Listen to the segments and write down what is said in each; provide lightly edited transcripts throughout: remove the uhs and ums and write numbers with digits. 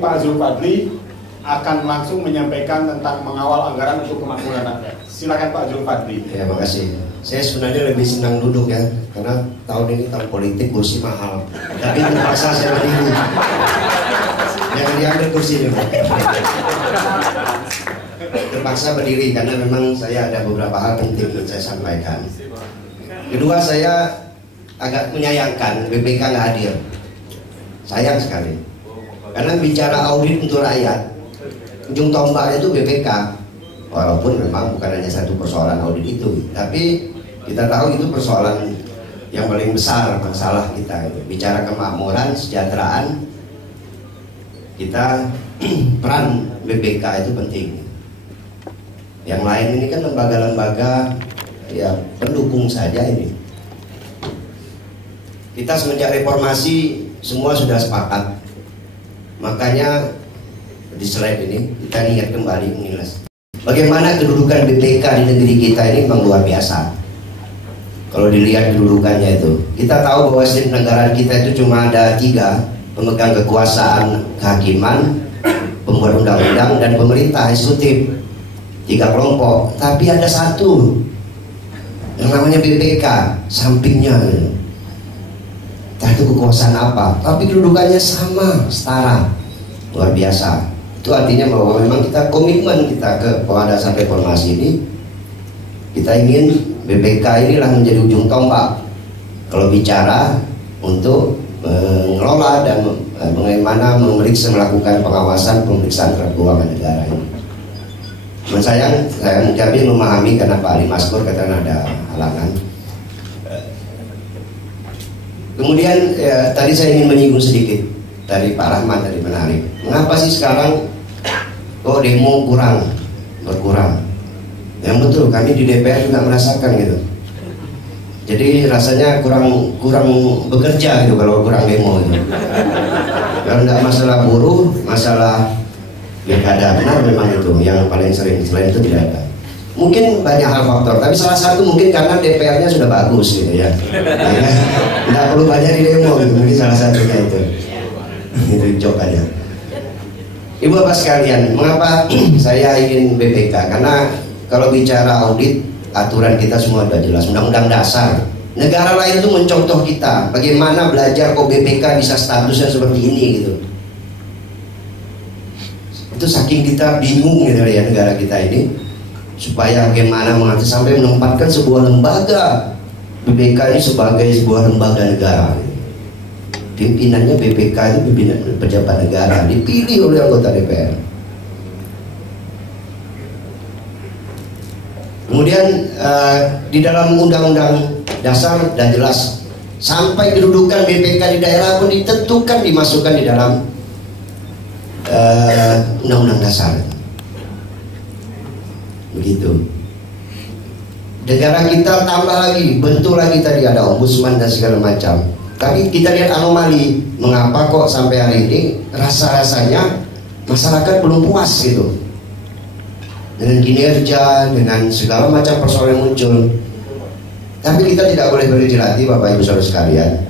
Pak Zulfadli akan langsung menyampaikan tentang mengawal anggaran untuk kemakmuran rakyat. Silakan Pak Zulfadli. Ya, makasih. Saya sebenarnya lebih senang duduk ya, karena tahun ini tahun politik, kursi mahal. Tapi terpaksa saya berdiri. Jangan diambil kursinya, Pak. Terpaksa berdiri karena memang saya ada beberapa hal penting yang saya sampaikan. Kedua, saya agak menyayangkan BPK nggak hadir. Sayang sekali. Karena bicara audit untuk rakyat, ujung tombaknya itu BPK. Walaupun memang bukan hanya satu persoalan audit itu, tapi kita tahu itu persoalan yang paling besar masalah kita itu. Bicara kemakmuran, kesejahteraan, kita peran BPK itu penting. Yang lain ini kan lembaga-lembaga ya pendukung saja ini. Kita semenjak reformasi semua sudah sepakat. Makanya di slide ini kita ingat kembali mengilas bagaimana kedudukan BPK di negeri kita ini memang luar biasa. Kalau dilihat kedudukannya itu, kita tahu bahwa sistem negara kita itu cuma ada 3 pemegang kekuasaan kehakiman, pembuat undang-undang, dan pemerintah eksekutif. 3 kelompok, tapi ada satu yang namanya BPK sampingnya. Entah itu kekuasaan apa, tapi kedudukannya sama, setara, luar biasa. Itu artinya bahwa memang kita komitmen kita ke pengadaan reformasi ini, kita ingin BPK inilah menjadi ujung tombak kalau bicara untuk mengelola dan bagaimana memeriksa, melakukan pengawasan pemeriksaan terhadap keuangan negara ini. Saya mencapai memahami karena Pak Ali Maskur katakan ada halangan. Kemudian tadi saya ingin menyinggung sedikit dari Pak Rahmat tadi menarik. Mengapa sih sekarang kok demo berkurang? Yang betul kami di DPR juga merasakan gitu. Jadi rasanya kurang bekerja gitu kalau kurang demo gitu. Kalau tidak masalah buruh, masalah pilkada, benar memang itu yang paling sering. Selain itu tidak ada. Mungkin banyak hal faktor, tapi salah satu mungkin karena DPR-nya sudah bagus gitu ya. Tidak perlu banyak di demo gitu, mungkin salah satunya itu. Itu joke aja. Ibu Bapak sekalian, mengapa saya ingin BPK? Karena kalau bicara audit, aturan kita semua sudah jelas, undang-undang dasar. Negara lain itu mencontoh kita, bagaimana belajar kok BPK bisa statusnya seperti ini gitu. Itu saking kita bingung gitu ya negara kita ini, supaya bagaimana mengatur sampai menempatkan sebuah lembaga BPK ini sebagai sebuah lembaga negara. Pimpinannya BPK itu pimpinan pejabat negara, dipilih oleh anggota DPR. Kemudian di dalam undang-undang dasar dan jelas sampai kedudukan BPK di daerah pun ditentukan, dimasukkan di dalam undang-undang dasar. Begitu. Negara kita tambah lagi, bentuk lagi tadi ada ombudsman dan segala macam. Tapi kita lihat anomali, mengapa kok sampai hari ini rasa-rasanya masyarakat belum puas gitu dengan kinerja, dengan segala macam persoalan yang muncul. Tapi kita tidak boleh berhenti hati, Bapak Ibu Saudara sekalian.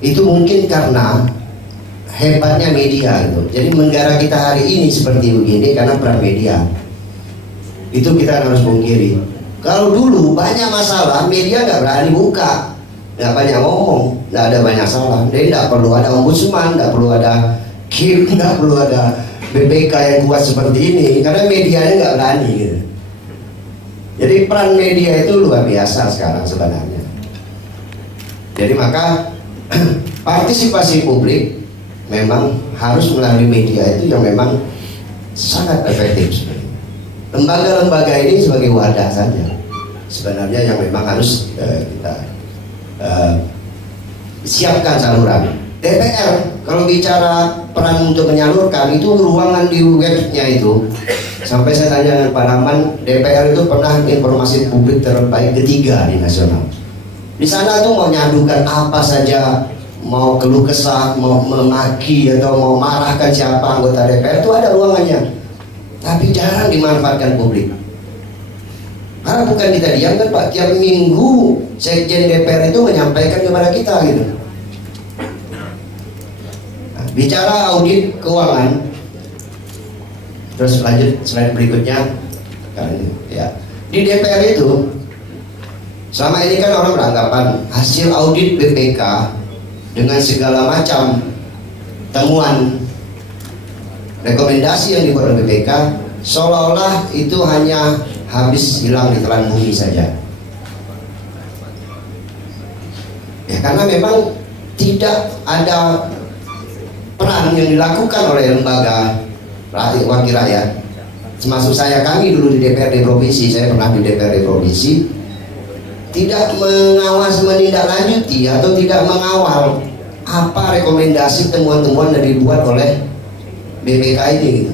Itu mungkin karena hebatnya media gitu. Jadi negara kita hari ini seperti begini karena peran media. Itu kita harus pungkiri. Kalau dulu banyak masalah, media nggak berani buka, nggak banyak ngomong, nggak ada banyak salah. Jadi nggak perlu ada ombudsman, nggak perlu ada KIP, nggak perlu ada BPK yang kuat seperti ini, karena medianya nggak berani gitu. Jadi peran media itu luar biasa sekarang sebenarnya. Jadi maka partisipasi publik memang harus melalui media itu yang memang sangat efektif. Lembaga-lembaga ini sebagai wadah saja sebenarnya yang memang harus kita siapkan saluran. DPR kalau bicara peran untuk menyalurkan itu ruangan di webnya itu, sampai saya tanya dengan Pak Rahman, DPR itu pernah informasi publik terbaik ketiga di nasional. Di sana tuh mau nyadukan apa saja, mau keluh kesah, mau memaki atau mau marahkan siapa anggota DPR itu ada ruangannya, tapi jarang dimanfaatkan publik. Karena bukan kita diam kan Pak, tiap minggu Sekjen DPR itu menyampaikan kepada kita gitu. Bicara audit keuangan, terus lanjut slide berikutnya. Ya, di DPR itu selama ini kan orang beranggapan hasil audit BPK dengan segala macam temuan rekomendasi yang dibuat oleh BPK seolah-olah itu hanya habis hilang di telan bumi saja. Ya, karena memang tidak ada peran yang dilakukan oleh lembaga wakil rakyat, termasuk kami dulu di DPRD provinsi, saya pernah di DPRD provinsi, tidak mengawas, menindaklanjuti atau tidak mengawal apa rekomendasi temuan-temuan yang dibuat oleh BPK ini.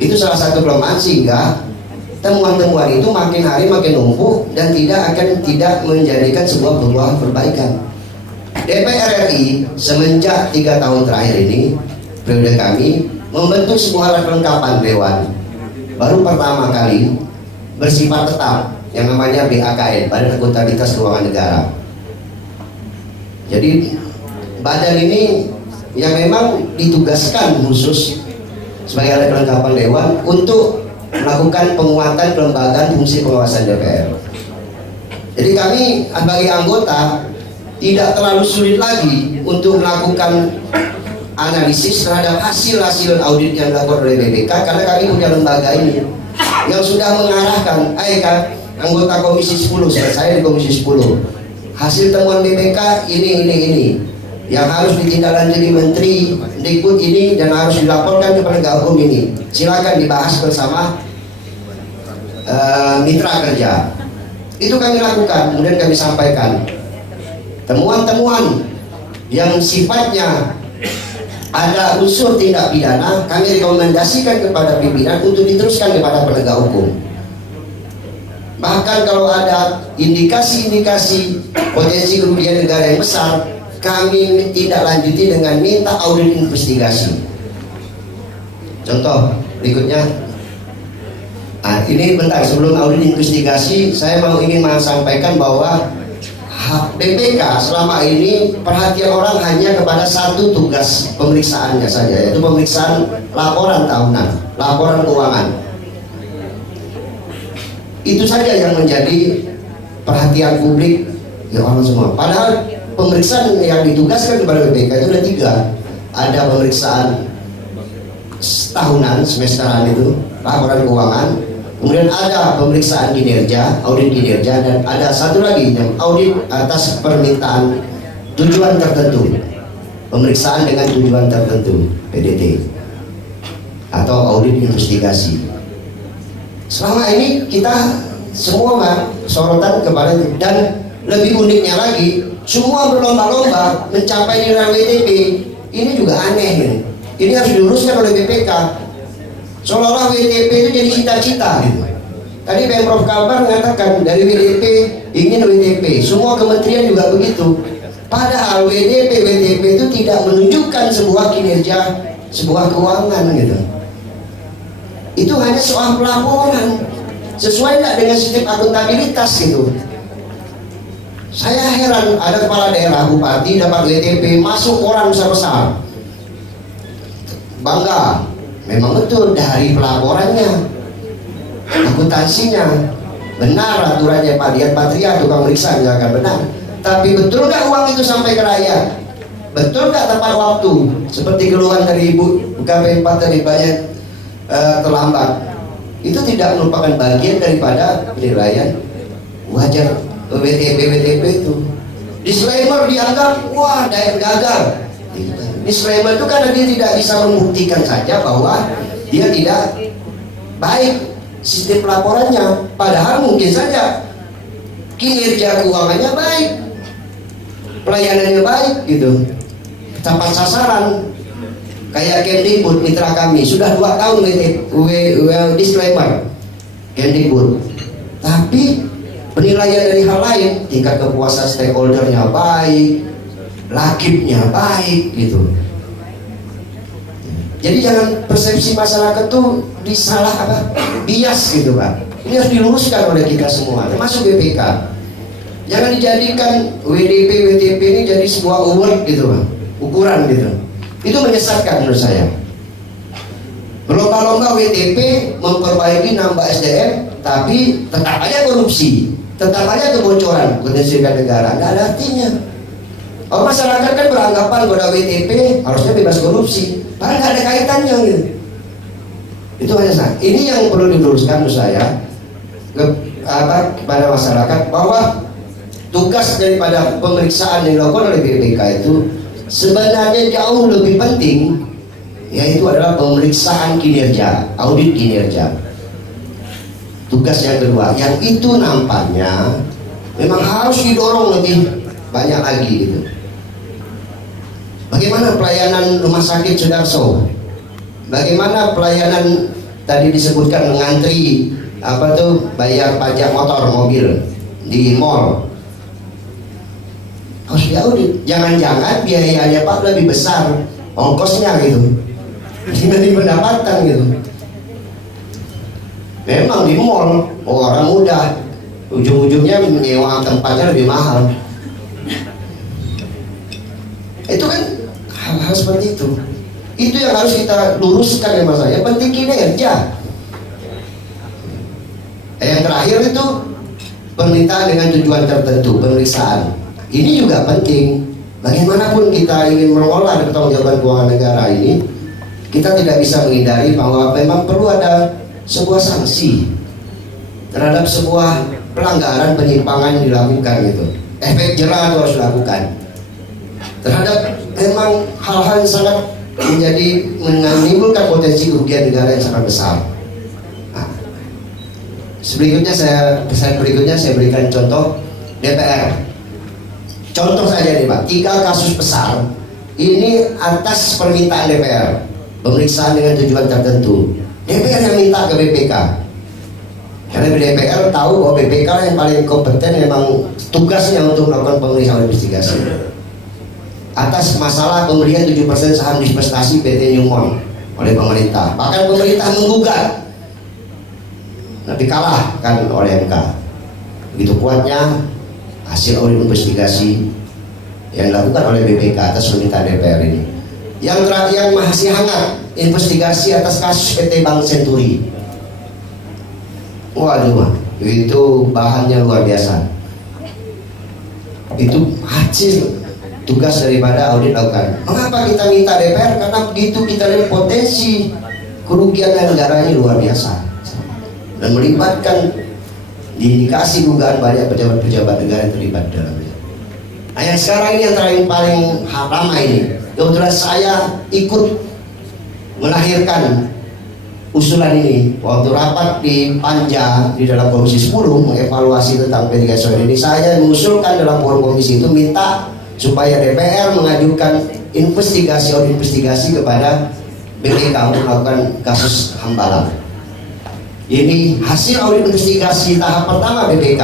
Itu salah satu kelemahan, sehingga temuan-temuan itu makin hari makin numpuk dan tidak menjadikan sebuah perbaikan. DPR RI semenjak 3 tahun terakhir ini, periode kami, membentuk sebuah alat kelengkapan Dewan. Baru pertama kali bersifat tetap yang namanya BAKN, Badan Akuntabilitas Keuangan Negara. Jadi badan ini yang memang ditugaskan khusus sebagai alat kelengkapan Dewan untuk melakukan penguatan kelembagaan fungsi pengawasan DPR. Jadi kami sebagai anggota tidak terlalu sulit lagi untuk melakukan analisis terhadap hasil-hasil audit yang dilakukan oleh BPK, karena kami punya lembaga ini yang sudah mengarahkan, anggota Komisi 10, saya di Komisi 10, hasil temuan BPK ini yang harus ditindaklanjuti Menteri Dikbud ini dan harus dilaporkan ke penegak hukum ini. Silakan dibahas bersama mitra kerja. Itu kami lakukan, kemudian kami sampaikan temuan-temuan yang sifatnya ada unsur tindak pidana, kami rekomendasikan kepada pimpinan untuk diteruskan kepada penegak hukum. Bahkan kalau ada indikasi-indikasi potensi kerugian negara yang besar, kami tidak lanjuti dengan minta audit investigasi. Contoh berikutnya. Nah, ini bentar sebelum audit investigasi, saya ingin sampaikan bahwa BPK selama ini perhatian orang hanya kepada satu tugas pemeriksaannya saja, yaitu pemeriksaan laporan tahunan, laporan keuangan. Itu saja yang menjadi perhatian publik ya orang semua. Padahal pemeriksaan yang ditugaskan kepada BPK itu ada 3. Ada pemeriksaan tahunan, semesteran itu, laporan keuangan. Kemudian ada pemeriksaan kinerja, audit kinerja, dan ada satu lagi yang audit atas permintaan tujuan tertentu, pemeriksaan dengan tujuan tertentu, PDT, atau audit investigasi. Selama ini kita semua sorotan kepada, dan lebih uniknya lagi, semua berlomba-lomba mencapai nilai WTP. Ini juga aneh. Ini harus diluruskan oleh BPK. Seolah-olah WTP itu jadi cita-cita gitu. Tadi Pemprov Kalbar mengatakan dari WTP ingin WTP, semua kementerian juga begitu. Padahal WTP itu tidak menunjukkan sebuah kinerja, sebuah keuangan gitu. Itu hanya soal pelaporan. Sesuai nggak dengan sistem akuntabilitas gitu. Saya heran, ada kepala daerah, bupati dapat WTP, masuk orang besar-besar, bangga. Memang betul dari pelaporannya, akuntansinya benar, aturannya Pak Dian Patria, tukang periksa misalkan benar. Tapi betul nggak uang itu sampai ke rakyat? Betul nggak tepat waktu? Seperti keluhan dari Ibu KP4 tadi banyak terlambat. Itu tidak merupakan bagian daripada penilaian wajar WTP itu. Disclaimer dianggap wah daerah gagal. Disclaimer itu karena dia tidak bisa membuktikan saja bahwa dia tidak baik sistem pelaporannya, padahal mungkin saja kinerja keuangannya baik, pelayanannya baik gitu, tepat sasaran. Kayak Kemdikbud mitra kami sudah 2 tahun disclaimer Kemdikbud, tapi penilaian dari hal lain, tingkat kepuasan stakeholdernya baik, lakibnya baik gitu. Jadi jangan persepsi masyarakat tuh bias gitu Pak. Ini harus diluruskan oleh kita semua, termasuk BPK. Jangan dijadikan WTP ini jadi sebuah award gitu Pak, ukuran gitu. Itu menyesatkan menurut saya. Berlomba-lomba WTP memperbaiki nambah SDM, tapi tetap aja korupsi, tetap aja kebocoran ketersediaan negara, nggak ada artinya. Kalau masyarakat kan beranggapan pada WTP harusnya bebas korupsi, padahal nggak ada kaitannya gitu. Itu hanya saya. Ini yang perlu diluruskan menurut saya kepada masyarakat, bahwa tugas daripada pemeriksaan yang dilakukan oleh BPK itu sebenarnya jauh lebih penting, yaitu adalah pemeriksaan kinerja, audit kinerja. Tugas yang kedua, yang itu nampaknya memang harus didorong lebih banyak lagi gitu. Bagaimana pelayanan rumah sakit Sudarso? Bagaimana pelayanan tadi disebutkan mengantri bayar pajak motor mobil di mall? Harus diaudit. Jangan-jangan biayanya Pak lebih besar ongkosnya gitu dibanding pendapatan gitu. Memang di mall orang muda ujung-ujungnya menyewa tempatnya lebih mahal. Itu kan hal-hal seperti itu. Itu yang harus kita luruskan ya Mas. Yang penting kinerja. Yang terakhir itu permintaan dengan tujuan tertentu, pemeriksaan. Ini juga penting. Bagaimanapun kita ingin mengelola pertanggungjawaban keuangan negara ini, kita tidak bisa menghindari bahwa memang perlu ada sebuah sanksi terhadap sebuah pelanggaran penyimpangan yang dilakukan gitu. Efek jerah itu harus dilakukan terhadap memang hal-hal yang sangat menimbulkan potensi kerugian negara yang sangat besar. Nah, saya berikan contoh DPR. Contoh saja nih Pak, 3 kasus besar ini atas permintaan DPR, pemeriksaan dengan tujuan tertentu. DPR yang minta ke BPK, karena DPR tahu bahwa BPK yang paling kompeten memang tugasnya untuk melakukan pemeriksaan investigasi atas masalah pemberian 7% saham investasi PT Newmont oleh pemerintah. Bahkan pemerintah menggugat, tapi kalah kan oleh MK. Begitu kuatnya hasil audit investigasi yang dilakukan oleh BPK atas permintaan DPR ini. Yang masih hangat, investigasi atas kasus PT Bank Senturi. Waduh, itu bahannya luar biasa. Itu hasil tugas daripada audit lakukan. Mengapa kita minta DPR? Karena begitu kita lihat potensi kerugian negara ini luar biasa dan melibatkan diindikasi dugaan banyak pejabat-pejabat negara yang terlibat dalamnya. Nah, yang sekarang ini yang paling lama ini, kebetulan saya ikut melahirkan usulan ini waktu rapat di Panja di dalam Komisi 10 mengevaluasi tentang P3SO ini. Saya mengusulkan dalam forum komisi itu minta supaya DPR mengajukan investigasi kepada BPK untuk melakukan kasus Hambalang. Ini hasil audit investigasi tahap pertama BPK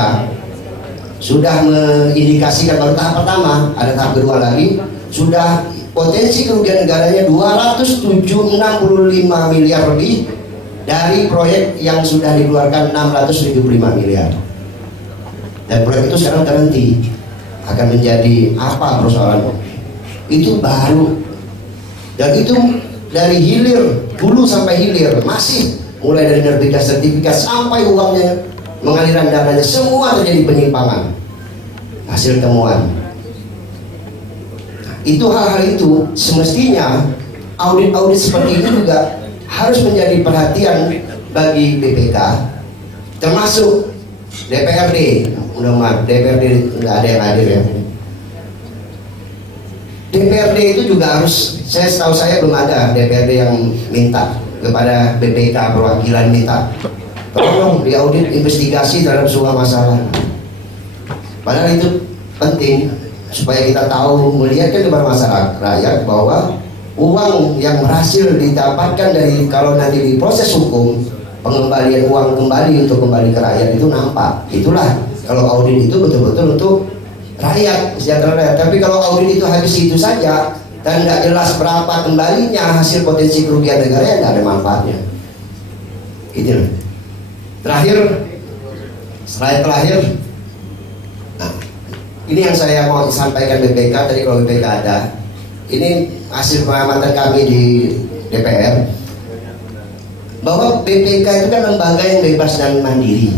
sudah mengindikasikan, baru tahap pertama, ada tahap kedua lagi, sudah potensi kerugian negaranya 265 miliar lebih dari proyek yang sudah dikeluarkan 675 miliar. Dan proyek itu sekarang terhenti. Akan menjadi apa persoalan itu baru, dan itu dari hilir, hulu sampai hilir, masih mulai dari nerbitkan sertifikat sampai uangnya, pengaliran dananya, semua terjadi penyimpangan hasil temuan. Nah, itu hal-hal itu semestinya audit-audit seperti ini juga harus menjadi perhatian bagi BPK, termasuk DPRD. Mudah-mudahan DPRD nggak ada yang hadir ya. DPRD itu juga harus, setahu saya belum ada DPRD yang minta kepada BPK, perwakilan minta tolong diaudit investigasi terhadap sebuah masalah. Padahal itu penting supaya kita tahu, melihatkan kepada masyarakat rakyat bahwa uang yang berhasil didapatkan dari, kalau nanti di proses hukum pengembalian uang kembali untuk kembali ke rakyat itu nampak. Itulah kalau audit itu betul-betul untuk rakyat, sejahtera rakyat. Tapi kalau audit itu habis itu saja dan nggak jelas berapa kembalinya hasil potensi kerugian negara, ya nggak ada manfaatnya. Gitu. Slide terakhir. Nah, ini yang saya mau sampaikan BPK tadi, kalau BPK ada. ini hasil pengamatan kami di DPR, bahwa BPK itu kan lembaga yang bebas dan mandiri.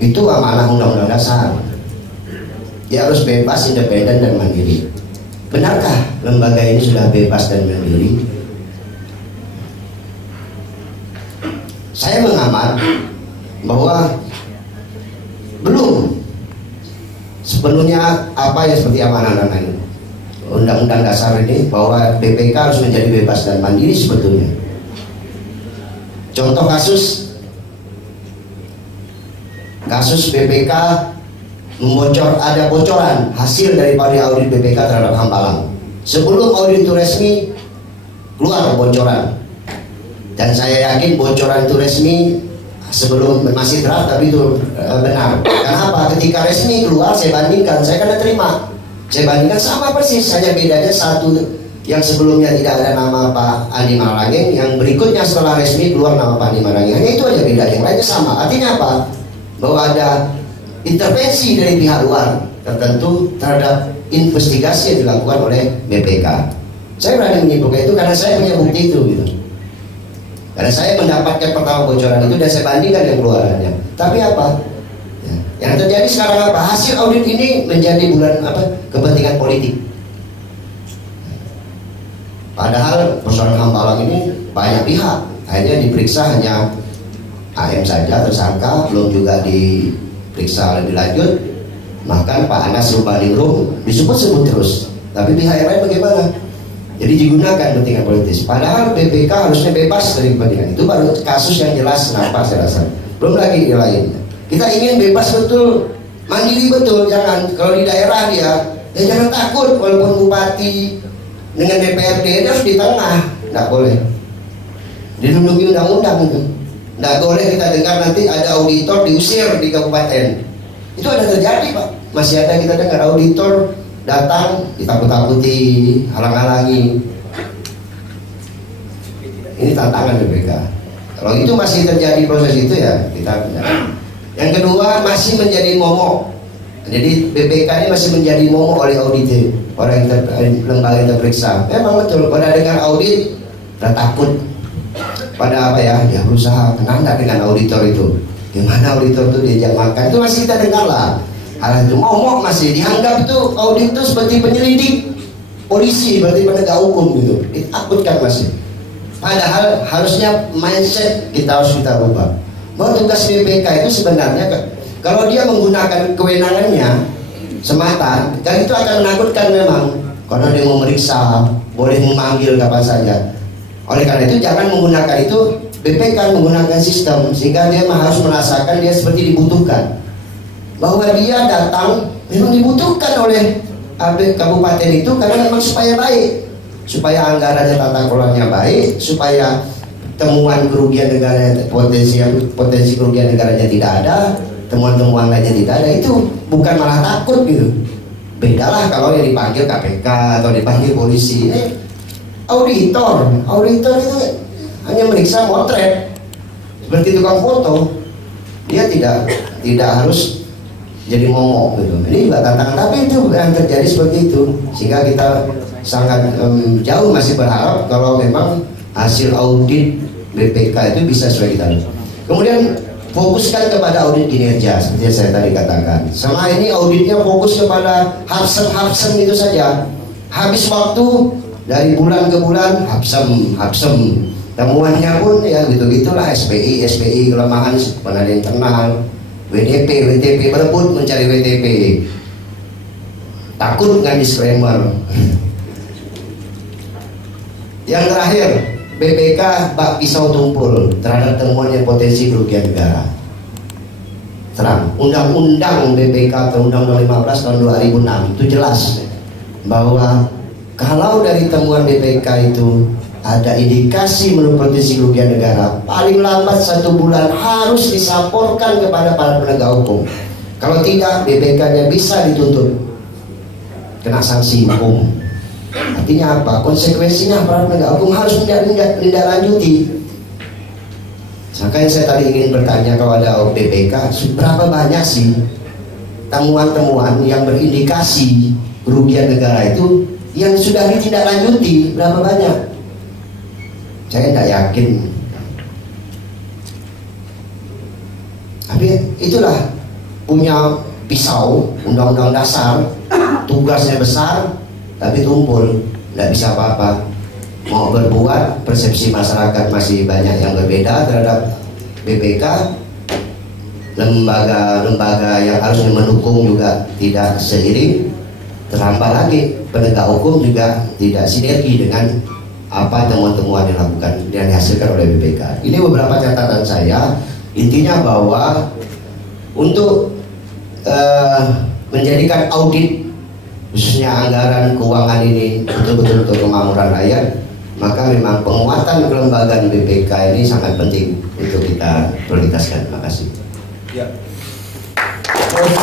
Itu amanah Undang-Undang Dasar. Dia harus bebas, independen dan mandiri. Benarkah lembaga ini sudah bebas dan mandiri? Saya mengamat bahwa belum sepenuhnya apa yang seperti amanah Undang-Undang Dasar ini, bahwa BPK harus menjadi bebas dan mandiri sebetulnya. Contoh kasus BPK ada bocoran hasil daripada audit BPK terhadap Hambalang. Sebelum audit itu resmi, keluar bocoran. Dan saya yakin bocoran itu resmi sebelum masih draft, tapi itu benar. Kenapa? Ketika resmi keluar, saya bandingkan, saya kena terima. Saya bandingkan sama persis, hanya bedanya satu yang sebelumnya tidak ada nama Pak Andi Marangeng, yang berikutnya setelah resmi keluar nama Pak Andi Marangeng. Hanya itu aja beda, yang lainnya sama. Artinya apa? Bahwa ada intervensi dari pihak luar tertentu terhadap investigasi yang dilakukan oleh BPK. Saya berani menyimpulkan itu karena saya punya bukti itu, gitu. Karena saya mendapatkan pertama bocoran itu dan saya bandingkan dengan keluarannya. Tapi apa? Ya, yang terjadi sekarang apa? Hasil audit ini menjadi kepentingan politik. Padahal persoalan Hambalang ini banyak pihak, akhirnya diperiksa hanya AM saja tersangka, belum juga diperiksa lebih lanjut. Bahkan Pak Anas Urbaningrum disebut-sebut terus, tapi pihak yang lain bagaimana? Jadi digunakan kepentingan politis. Padahal BPK harusnya bebas dari kepentingan. Itu baru kasus yang jelas kenapa saya rasa. Belum lagi yang lainnya. Kita ingin bebas betul, mandiri betul. Jangan, kalau di daerah dia, ya jangan takut walaupun bupati dengan DPRD dia harus di tengah, nggak boleh. Dilindungi undang-undang itu. Nggak boleh kita dengar nanti ada auditor diusir di kabupaten. Itu ada terjadi, Pak. Masih ada kita dengar auditor datang ditakut-takuti, halang-halangi. Ini tantangan BPK. Kalau itu masih terjadi proses itu ya kita. Yang kedua, masih menjadi momok. Jadi BPK ini masih menjadi momok oleh auditor, oleh lembaga yang terperiksa. Memang betul, pada dengar audit udah takut. Pada apa ya? Ya berusaha kenal nggak dengan auditor itu. Gimana auditor itu diajak makan? Itu masih kita dengar lah. Hal itu momok masih dianggap itu audit itu seperti penyelidik, polisi, berarti penegak hukum gitu. Ditakutkan masih. Padahal harusnya mindset kita harus kita rubah. Bahwa tugas BPK itu sebenarnya kalau dia menggunakan kewenangannya semata, dan itu akan menakutkan memang. Karena dia mau meriksa, boleh memanggil kapan saja. Oleh karena itu jangan menggunakan itu. BPK menggunakan sistem sehingga dia harus merasakan dia seperti dibutuhkan. Bahwa dia datang memang dibutuhkan oleh kabupaten itu karena memang supaya baik, supaya anggarannya tata kelolanya baik, supaya temuan kerugian negara, potensi kerugian negaranya tidak ada, temuan-temuan lainnya tidak ada. Itu bukan malah takut gitu. Bedalah kalau yang dipanggil KPK atau dipanggil polisi. Auditor itu hanya meriksa motret seperti tukang foto. Dia tidak harus jadi momok gitu. Ini juga tantangan, tapi itu yang terjadi seperti itu, sehingga kita sangat jauh masih berharap kalau memang hasil audit BPK itu bisa sesuai kita. Kemudian fokuskan kepada audit kinerja seperti yang saya tadi katakan. Sama ini auditnya fokus kepada hapsem itu saja. Habis waktu dari bulan ke bulan hapsem. Temuannya pun ya gitu-gitulah, SPI kelemahan pengadaan internal. WTP berebut mencari WTP, takut nggak disclaimer. Yang terakhir, BPK bak pisau tumpul terhadap temuan yang potensi kerugian negara. Terang, Undang-Undang BPK atau Undang-Undang 15 tahun 2006 itu jelas bahwa kalau dari temuan BPK itu ada indikasi menurut potensi kerugian negara, paling lambat 1 bulan harus disaporkan kepada para penegak hukum. Kalau tidak, BPK-nya bisa dituntut kena sanksi hukum. Artinya apa? Konsekuensinya para penegak hukum harus menindaklanjuti. Maka yang saya tadi ingin bertanya kepada BPK, berapa banyak sih temuan-temuan yang berindikasi kerugian negara itu yang sudah ditindaklanjuti berapa banyak? Saya tidak yakin. Tapi itulah punya pisau undang-undang dasar, tugasnya besar tapi tumpul, tidak bisa apa-apa. Mau berbuat, persepsi masyarakat masih banyak yang berbeda terhadap BPK. Lembaga-lembaga yang harusnya mendukung juga tidak seiring. Terhambat lagi, penegak hukum juga tidak sinergi dengan apa temuan-temuan yang dilakukan dan dihasilkan oleh BPK. Ini beberapa catatan saya. Intinya bahwa untuk menjadikan audit khususnya anggaran keuangan ini betul-betul untuk kemakmuran rakyat, maka memang penguatan kelembagaan BPK ini sangat penting untuk kita prioritaskan. Terima kasih. Ya. Terus,